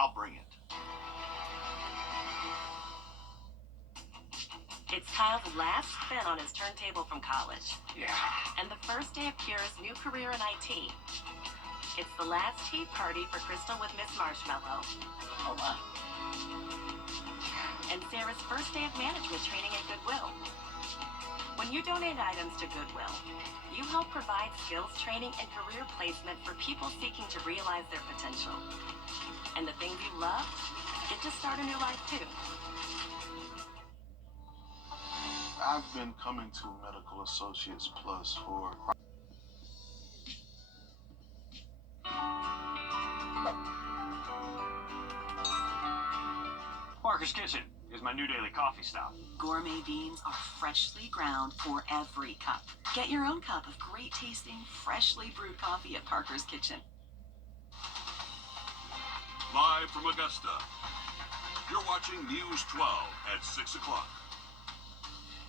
I'll bring it. It's Kyle's last spin on his turntable from college. Yeah. And the first day of Kira's new career in IT. It's the last tea party for Crystal with Miss Marshmallow. Oh, my. And Sarah's first day of management training at Goodwill. When you donate items to Goodwill, you help provide skills training and career placement for people seeking to realize their potential. And the things you love get to start a new life too. I've been coming to Medical Associates Plus for Parker's Kitchen is my new daily coffee stop. Gourmet beans are freshly ground for every cup. Get your own cup of great tasting, freshly brewed coffee at Parker's Kitchen. Live from Augusta, you're watching News 12 at 6 o'clock.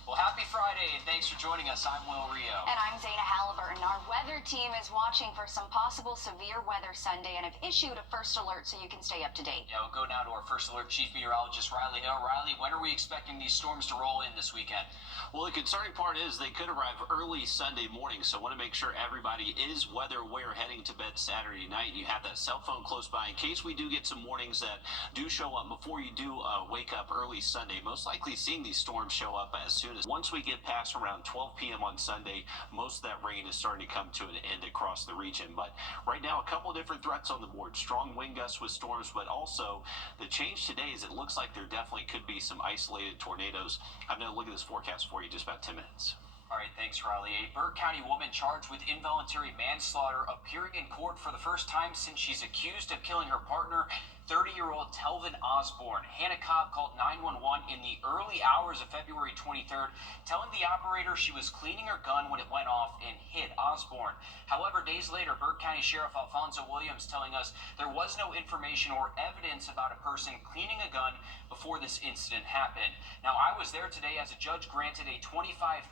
Well, happy Friday, and thanks for joining us. I'm Will Rio. And I'm Zayna Halliburton. Our weather team is watching for some possible severe weather Sunday and have issued a first alert so you can stay up to date. Yeah, we'll go now to our first alert chief meteorologist, Riley Hill. Riley, when are we expecting these storms to roll in this weekend? Well, the concerning part is they could arrive early Sunday morning, so I want to make sure everybody is weather aware heading to bed Saturday night. You have that cell phone close by in case we do get some warnings that do show up before you do wake up early Sunday. Most likely seeing these storms show up as soon as once we get past around 12 p.m. on Sunday, most of that rain is starting to come to an end across the region. But right now, a couple of different threats on the board. Strong wind gusts with storms, but also the change today is it looks like there definitely could be some isolated tornadoes. I'm going to look at this forecast for you in just about 10 minutes. All right, thanks, Riley. A Burke County woman charged with involuntary manslaughter appearing in court for the first time since she's accused of killing her partner, 30-year-old Telvin Osborne. Hannah Cobb called 911 in the early hours of February 23rd, telling the operator she was cleaning her gun when it went off and hit Osborne. However, days later, Burke County Sheriff Alfonso Williams telling us there was no information or evidence about a person cleaning a gun before this incident happened. Now, I was there today as a judge granted a $25,000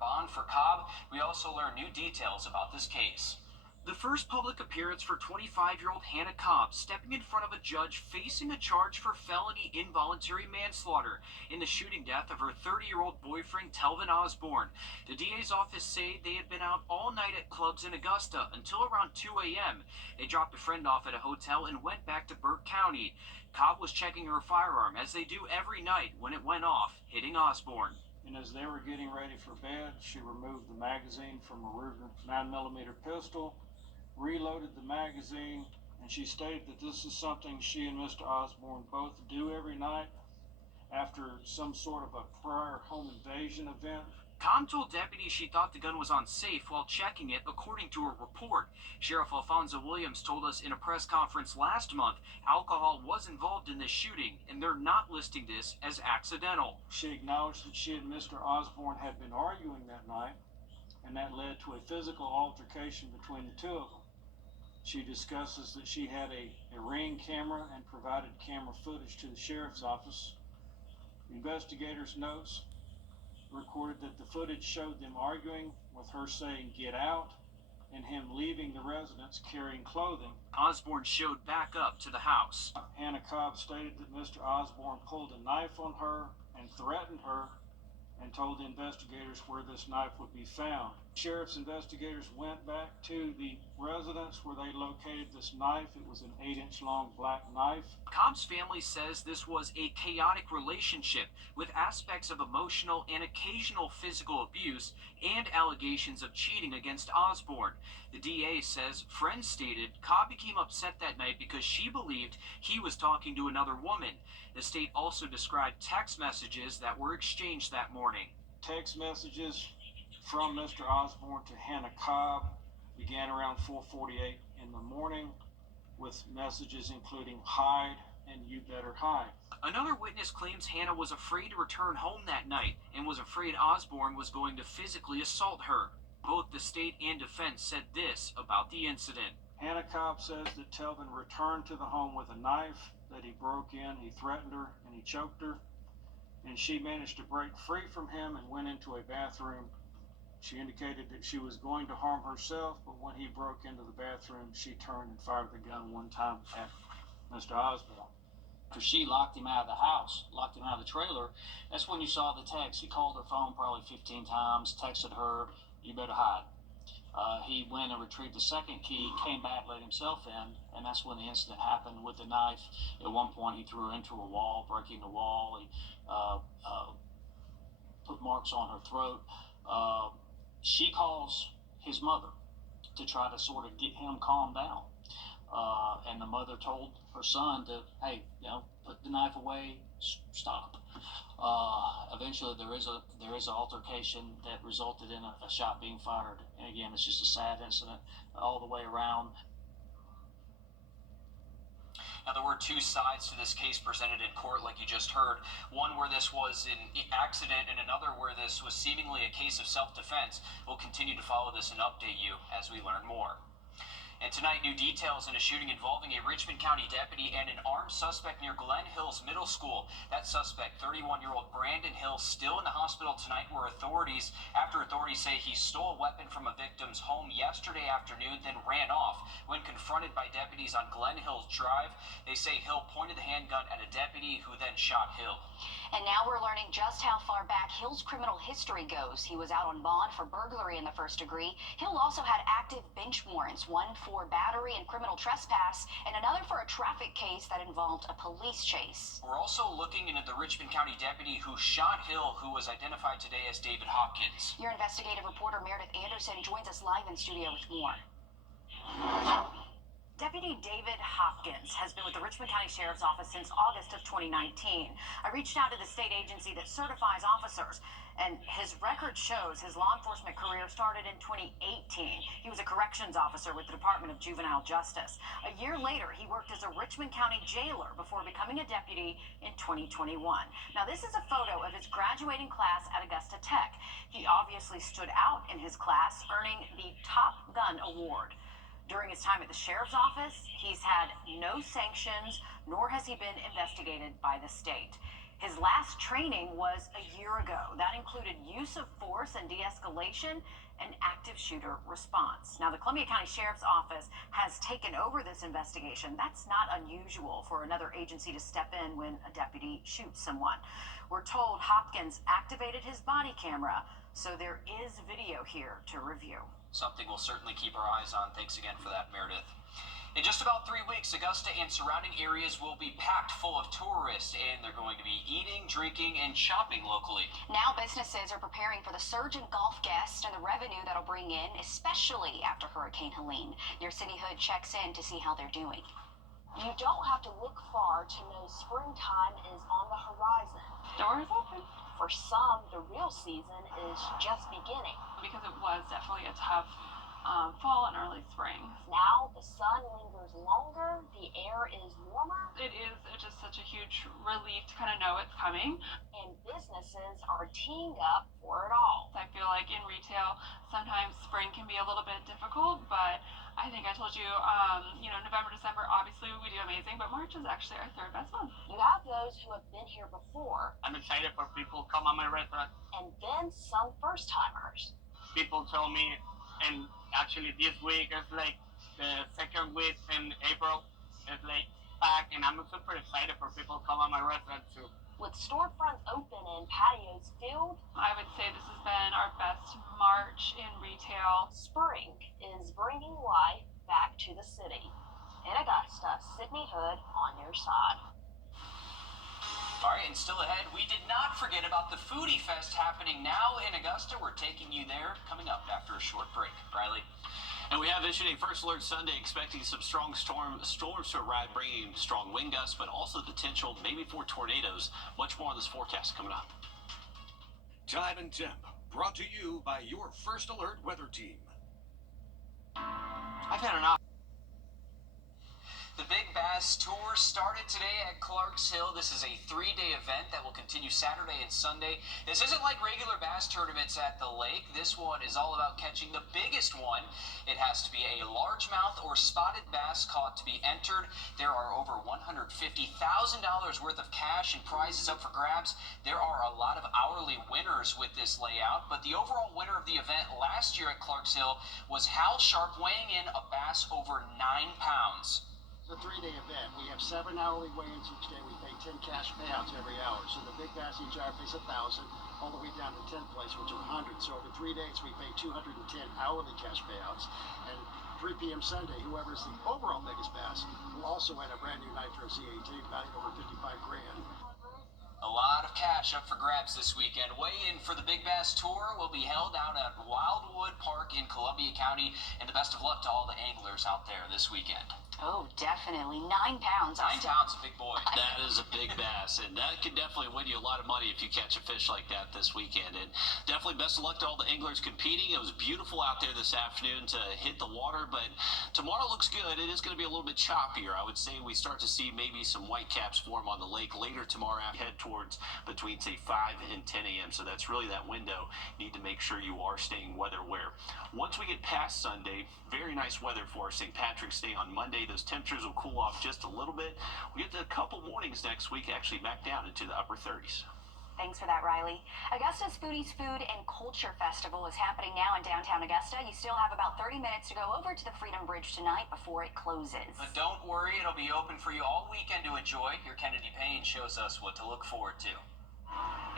bond for Cobb. We also learned new details about this case. The first public appearance for 25-year-old Hannah Cobb, stepping in front of a judge facing a charge for felony involuntary manslaughter in the shooting death of her 30-year-old boyfriend, Telvin Osborne. The DA's office say they had been out all night at clubs in Augusta until around 2 a.m. They dropped a friend off at a hotel and went back to Burke County. Cobb was checking her firearm, as they do every night, when it went off, hitting Osborne. And as they were getting ready for bed, she removed the magazine from a Wrdw 9mm pistol, reloaded the magazine, and she stated that this is something she and Mr. Osborne both do every night after some sort of a prior home invasion event. Cobb told deputies she thought the gun was on safe while checking it, according to a report. Sheriff Alfonso Williams told us in a press conference last month alcohol was involved in this shooting, and they're not listing this as accidental. She acknowledged that she and Mr. Osborne had been arguing that night, and that led to a physical altercation between the two of them. She discusses that she had a Ring camera and provided camera footage to the sheriff's office. Investigators' notes recorded that the footage showed them arguing, with her saying "get out" and him leaving the residence carrying clothing. Osborne showed back up to the house. Hannah Cobb stated that Mr. Osborne pulled a knife on her and threatened her and told the investigators where this knife would be found. Sheriff's investigators went back to the residence where they located this knife. It was an 8-inch long black knife. Cobb's family says this was a chaotic relationship with aspects of emotional and occasional physical abuse and allegations of cheating against Osborne. The DA says friends stated Cobb became upset that night because she believed he was talking to another woman. The state also described text messages that were exchanged that morning. Text messages from Mr. Osborne to Hannah Cobb began around 4:48 in the morning, with messages including "hide" and "you better hide." Another witness claims Hannah was afraid to return home that night and was afraid Osborne was going to physically assault her. Both the state and defense said this about the incident. Hannah Cobb says that Telvin returned to the home with a knife, that he broke in, he threatened her, and he choked her, and she managed to break free from him and went into a bathroom. She indicated that she was going to harm herself, but when he broke into the bathroom, she turned and fired the gun one time at Mr. Osborne. After she locked him out of the house, locked him out of the trailer, that's when you saw the text. He called her phone probably 15 times, texted her, "You better hide." He went and retrieved the second key, came back, let himself in, and that's when the incident happened with the knife. At one point, he threw her into a wall, breaking the wall. He put marks on her throat. She calls his mother to try to sort of get him calmed down. And the mother told her son to, hey, put the knife away, stop. Eventually, there is an altercation that resulted in a shot being fired. And again, it's just a sad incident all the way around. Now, there were two sides to this case presented in court, like you just heard. One where this was an accident, and another where this was seemingly a case of self-defense. We'll continue to follow this and update you as we learn more. And tonight, new details in a shooting involving a Richmond County deputy and an armed suspect near Glen Hills Middle School. That suspect, 31-year-old Brandon Hill, still in the hospital tonight after authorities say he stole a weapon from a victim's home yesterday afternoon, then ran off. When confronted by deputies on Glen Hills Drive, they say Hill pointed the handgun at a deputy who then shot Hill. And now we're learning just how far back Hill's criminal history goes. He was out on bond for burglary in the first degree. Hill also had active bench warrants, one for battery and criminal trespass, and another for a traffic case that involved a police chase. We're also looking into the Richmond County deputy who shot Hill, who was identified today as David Hopkins. Your investigative reporter Meredith Anderson joins us live in studio with more. Deputy David Hopkins has been with the Richmond County Sheriff's Office since August of 2019. I reached out to the state agency that certifies officers, and his record shows his law enforcement career started in 2018. He was a corrections officer with the Department of Juvenile Justice. A year later, he worked as a Richmond County jailer before becoming a deputy in 2021. Now, this is a photo of his graduating class at Augusta Tech. He obviously stood out in his class, earning the Top Gun Award. During his time at the sheriff's office, he's had no sanctions, nor has he been investigated by the state. His last training was a year ago. That included use of force and de-escalation and active shooter response. Now, the Columbia County Sheriff's Office has taken over this investigation. That's not unusual for another agency to step in when a deputy shoots someone. We're told Hopkins activated his body camera, so there is video here to review. Something we'll certainly keep our eyes on. Thanks again for that, Meredith. In just about 3 weeks, Augusta and surrounding areas will be packed full of tourists, and they're going to be eating, drinking, and shopping locally. Now businesses are preparing for the surge in golf guests and the revenue that'll bring in, especially after Hurricane Helene. Your City Hood checks in to see how they're doing. You don't have to look far to know springtime is on the horizon. Doors open. For some, the real season is just beginning. Because it was definitely a tough fall and early spring. Now the sun lingers longer, the air is warmer. It is just such a huge relief to kind of know it's coming. And businesses are teeing up for it all. I feel like in retail, sometimes spring can be a little bit difficult, but I think I told you, November, December, obviously we do amazing, but March is actually our third best month. You have those who have been here before. I'm excited for people to come on my restaurant. And then some first-timers. People tell me, and actually this week is like the second week in April, it's like packed, and I'm super excited for people to come on my restaurant too. With storefronts open and patios filled, I would say this has been our best March in retail. Spring is bringing life back to the city. In Augusta, Sydney Hood on your side. All right, and still ahead, we did not forget about the Foodie Fest happening now in Augusta. We're taking you there coming up after a short break. Riley? And we have issued a first alert Sunday, expecting some strong storms to arrive, bringing strong wind gusts, but also the potential maybe for tornadoes. Much more on this forecast coming up. Time and Temp, brought to you by your First Alert weather team. I've had enough. The Big Bass Tour started today at Clarks Hill. This is a 3-day event that will continue Saturday and Sunday. This isn't like regular bass tournaments at the lake. This one is all about catching the biggest one. It has to be a largemouth or spotted bass caught to be entered. There are over $150,000 worth of cash and prizes up for grabs. There are a lot of hourly winners with this layout, but the overall winner of the event last year at Clarks Hill was Hal Sharp, weighing in a bass over 9 pounds. It's a 3-day event. We have 7 hourly weigh-ins each day. We pay 10 cash payouts every hour. So the big bass each hour pays 1,000, all the way down to 10th place, which are 100. So over 3 days, we pay 210 hourly cash payouts. And 3 p.m. Sunday, whoever's the overall biggest bass will also win a brand new Nitro CAT valued over 55 grand. A lot of cash up for grabs this weekend. Weigh-in for the Big Bass Tour will be held out at Wildwood Park in Columbia County. And the best of luck to all the anglers out there this weekend. Oh, definitely. 9 pounds. 9 pounds, a big boy. That is a big bass, and that can definitely win you a lot of money if you catch a fish like that this weekend. And definitely best of luck to all the anglers competing. It was beautiful out there this afternoon to hit the water, but tomorrow looks good. It is going to be a little bit choppier. I would say we start to see maybe some whitecaps form on the lake later tomorrow. Head towards between, say, 5 and 10 a.m. So that's really that window. You need to make sure you are staying weather aware. Once we get past Sunday, very nice weather for St. Patrick's Day on Monday. Those temperatures will cool off just a little bit. We get to a couple mornings next week, actually back down into the upper 30s. Thanks for that, Riley. Augusta's Foodies Food and Culture Festival is happening now in downtown Augusta. You still have about 30 minutes to go over to the Freedom Bridge tonight before it closes. But don't worry, it'll be open for you all weekend to enjoy. Your Kennedy Payne shows us what to look forward to.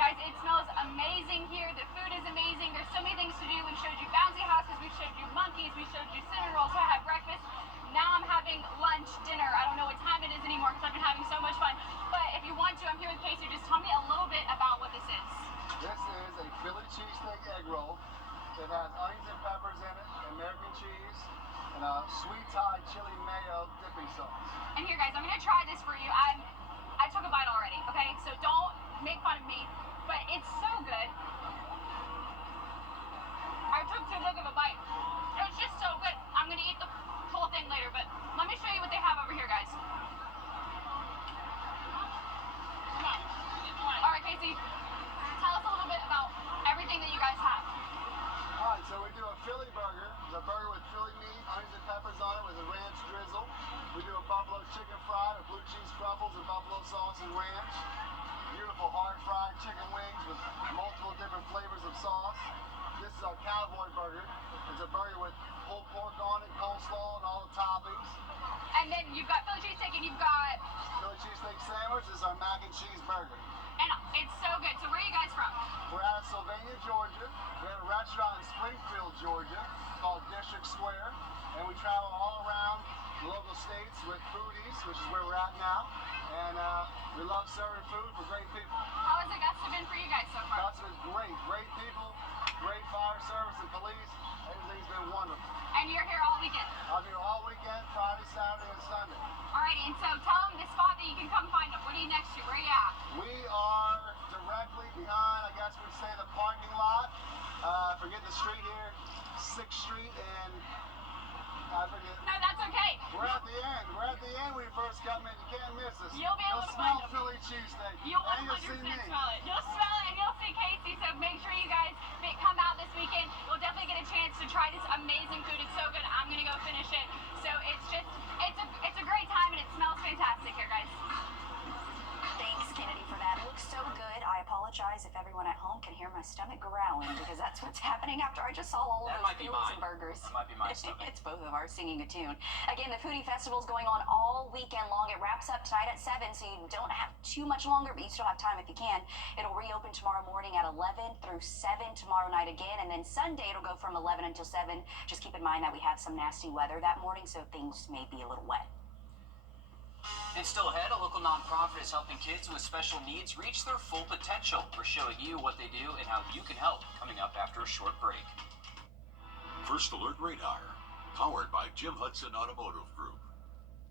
Guys, it smells amazing here. The food is amazing. There's so many things to do. We showed you bouncy houses. We showed you monkeys. We showed you cinnamon rolls. So I had breakfast. Now I'm having lunch, dinner. I don't know what time it is anymore because I've been having so much fun. But if you want to, I'm here with Casey. Just tell me a little bit about what this is. This is a Philly cheesesteak egg roll. It has onions and peppers in it, American cheese, and a sweet Thai chili mayo dipping sauce. And here, guys, I'm going to try this for you. I took a bite already, okay? So don't make fun of me. But it's so good. I took too big of a bite. It's just so good. I'm going to eat the whole thing later, but let me show you what they have over here, guys. Come on. All right, Casey, tell us a little bit about everything that you guys have. All right, so we do a Philly burger. It's a burger with Philly meat, onions and peppers on it with a ranch drizzle. We do a buffalo chicken fry with blue cheese truffles and buffalo sauce and ranch. Beautiful hard fried chicken wings with multiple different flavors of sauce. This is our cowboy burger. It's a burger with pulled pork on it, coleslaw, and all the toppings. And then you've got Philly cheesesteak and you've got Philly cheesesteak sandwich. This is our mac and cheese burger. And it's so good. So where are you guys from? We're out of Sylvania, Georgia. We have a restaurant in Springfield, Georgia called District Square. And we travel all around the local states with foodies, which is where we're at now. And we love serving food for great people. How has Augusta been for you guys so far? Augusta's great. Great people, great fire service and police. Everything's been wonderful. And you're here all weekend? I'll be here all weekend, Friday, Saturday, and Sunday. Alrighty, and so tell them the spot that you can come find them. What are you next to? Where are you at? We are directly behind, I guess we'd say, the parking lot. Forget the street here, 6th Street, and I forget. No, that's okay. We're at the end. We're at the end when you first come in. You can't miss us. You'll be able to smell find them. Philly cheesesteak. You'll and 100% you'll see me. smell it. You'll smell it and you'll see Casey. So make sure you guys come out this weekend. You'll definitely get a chance to try this amazing food. It's so good. I'm gonna go finish it. So it's a great time and it smells fantastic here, guys. Thanks, Kennedy, for that. It looks so good. I apologize if everyone at home can hear my stomach growling because that's what's happening after I just saw all of That those might be meals mine. and burgers. That might be my stomach. It's both of ours singing a tune. Again, the Foodie Festival is going on all weekend long. It wraps up tonight at 7, so you don't have too much longer, but you still have time if you can. It'll reopen tomorrow morning at 11 through 7 tomorrow night again, and then Sunday it'll go from 11 until 7. Just keep in mind that we have some nasty weather that morning, so things may be a little wet. And still ahead, a local nonprofit is helping kids with special needs reach their full potential. We're showing you what they do and how you can help coming up after a short break. First Alert Radar, powered by Jim Hudson Automotive Group.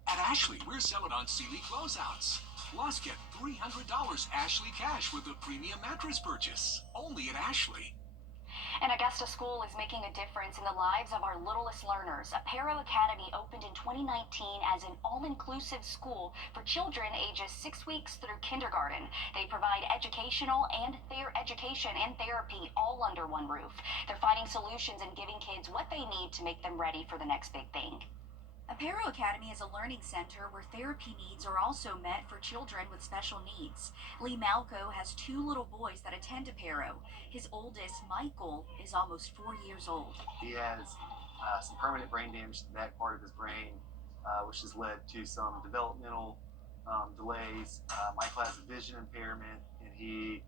At Ashley, we're selling on Sealy closeouts. Plus, get $300 Ashley cash with a premium mattress purchase. Only at Ashley. And Augusta School is making a difference in the lives of our littlest learners. Aparo Academy opened in 2019 as an all-inclusive school for children ages 6 weeks through kindergarten. They provide educational and education and therapy all under one roof. They're finding solutions and giving kids what they need to make them ready for the next big thing. Aparo Academy is a learning center where therapy needs are also met for children with special needs. Lee Malco has 2 little boys that attend Aparo. His oldest, Michael, is almost 4 years old. He has some permanent brain damage to that part of his brain. which has led to some developmental delays. Michael has a vision impairment, and he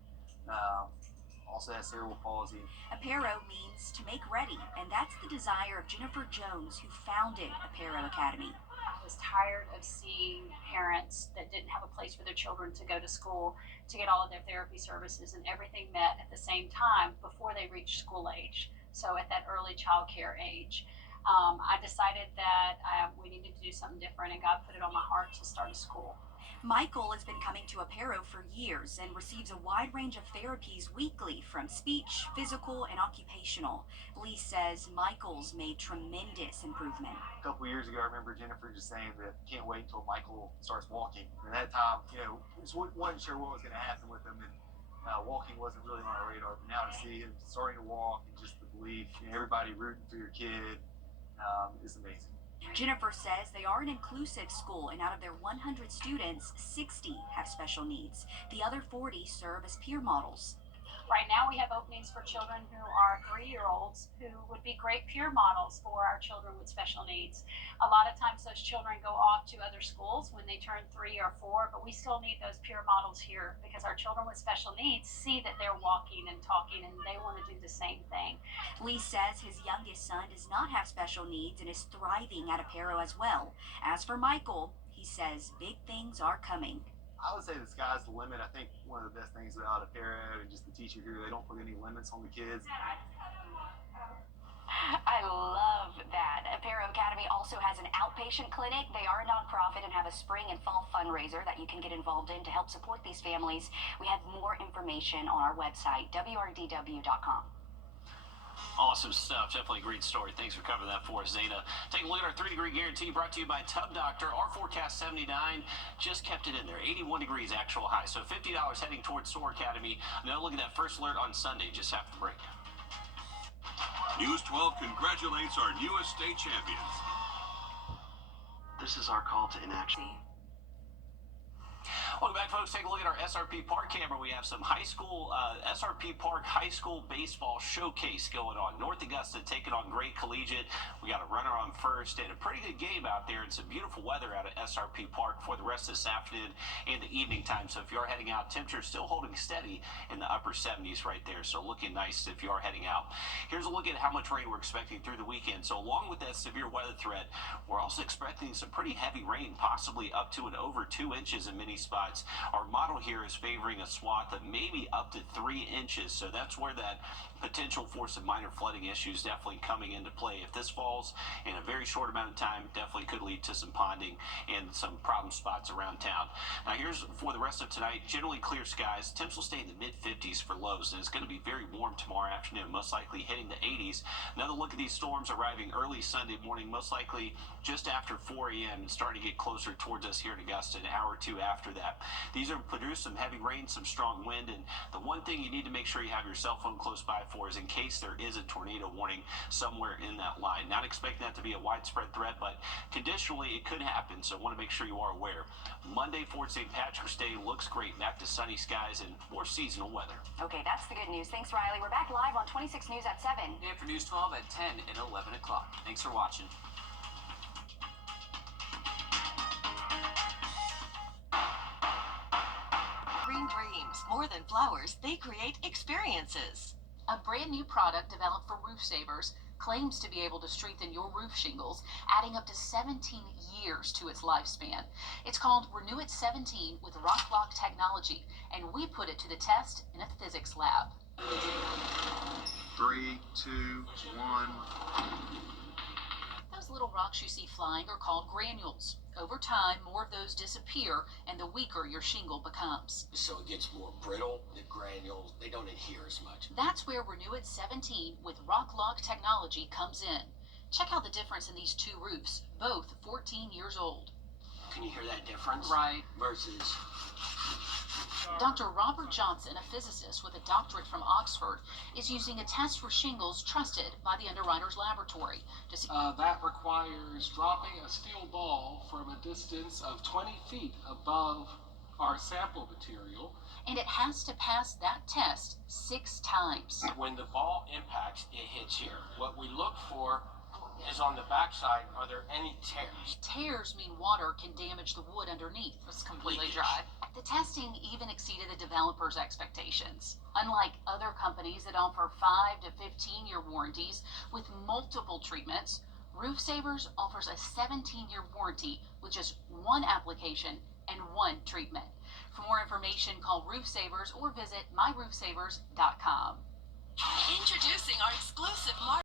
also has cerebral palsy. Apero means to make ready, and that's the desire of Jennifer Jones, who founded Apero Academy. I was tired of seeing parents that didn't have a place for their children to go to school to get all of their therapy services and everything met at the same time before they reached school age. So at that early child care age, I decided that we needed to do something different, and God put it on my heart to start a school. Michael has been coming to Apero for years and receives a wide range of therapies weekly, from speech, physical, and occupational. Lee says Michael's made tremendous improvement. A couple years ago, I remember Jennifer just saying that can't wait until Michael starts walking. And at that time, just wasn't sure what was going to happen with him, and walking wasn't really on our radar. But now to see him starting to walk, and just the belief, everybody rooting for your kid is amazing. Jennifer says they are an inclusive school, and out of their 100 students, 60 have special needs. The other 40 serve as peer models. Right now we have openings for children who are 3-year-olds who would be great peer models for our children with special needs. A lot of times those children go off to other schools when they turn 3 or 4, but we still need those peer models here because our children with special needs see that they're walking and talking, and they want to do the same thing. Lee says his youngest son does not have special needs and is thriving at Apero as well. As for Michael, he says big things are coming. I would say the sky's the limit. I think one of the best things about Apero and just the teacher here, they don't put any limits on the kids. I love that. Apero Academy also has an outpatient clinic. They are a nonprofit and have a spring and fall fundraiser that you can get involved in to help support these families. We have more information on our website, wrdw.com. Awesome stuff. Definitely a great story. Thanks for covering that for us, Zana. Take a look at our 3-degree guarantee brought to you by Tub Doctor. Our forecast 79, just kept it in there. 81 degrees actual high. So $50 heading towards SOAR Academy. Now look at that first alert on Sunday, just after the break. News 12 congratulates our newest state champions. This is our call to inaction. Welcome back, folks. Take a look at our SRP Park camera. We have some SRP Park High School baseball showcase going on. North Augusta taking on Great Collegiate. We got a runner on first and a pretty good game out there. It's some beautiful weather out at SRP Park for the rest of this afternoon and the evening time. So if you are heading out, temperatures still holding steady in the upper 70s right there. So looking nice if you are heading out. Here's a look at how much rain we're expecting through the weekend. So along with that severe weather threat, we're also expecting some pretty heavy rain, possibly up to and over 2 inches in many spots. Our model here is favoring a swath of maybe up to 3 inches, so that's where that potential for some minor flooding issues definitely coming into play. If this falls in a very short amount of time, definitely could lead to some ponding and some problem spots around town. Now here's for the rest of tonight, generally clear skies. Temps will stay in the mid-50s for lows, and it's going to be very warm tomorrow afternoon, most likely hitting the 80s. Another look at these storms arriving early Sunday morning, most likely just after 4 a.m. and starting to get closer towards us here in Augusta an hour or two after that. These are produce some heavy rain, some strong wind, and the one thing you need to make sure you have your cell phone close by for is in case there is a tornado warning somewhere in that line. Not expecting that to be a widespread threat, but conditionally it could happen, so I want to make sure you are aware. Monday, Fort St. Patrick's Day looks great. Back to sunny skies and more seasonal weather. Okay, that's the good news. Thanks, Riley. We're back live on 26 News at 7. And for News 12 at 10 and 11 o'clock. Thanks for watching. Green dreams. More than flowers, they create experiences. A brand new product developed for roof savers claims to be able to strengthen your roof shingles, adding up to 17 years to its lifespan. It's called Wrdw 17 with Rock Lock technology, and we put it to the test in a physics lab. 3, 2, 1. Those little rocks you see flying are called granules. Over time, more of those disappear, and the weaker your shingle becomes. So it gets more brittle, the granules, they don't adhere as much. That's where Wrdw 17 with Rock Lock technology comes in. Check out the difference in these two roofs, both 14 years old. Can you hear that difference? Right. Versus... Dr. Robert Johnson, a physicist with a doctorate from Oxford, is using a test for shingles trusted by the Underwriters Laboratory. To see that requires dropping a steel ball from a distance of 20 feet above our sample material. And it has to pass that test 6 times. When the ball impacts, it hits here. What we look for is on the backside. Are there any tears? Tears mean water can damage the wood underneath. It's completely dry. The testing even exceeded the developers' expectations. Unlike other companies that offer 5 to 15-year warranties with multiple treatments, Roof Savers offers a 17-year warranty with just one application and one treatment. For more information, call Roof Savers or visit myroofsavers.com. Introducing our exclusive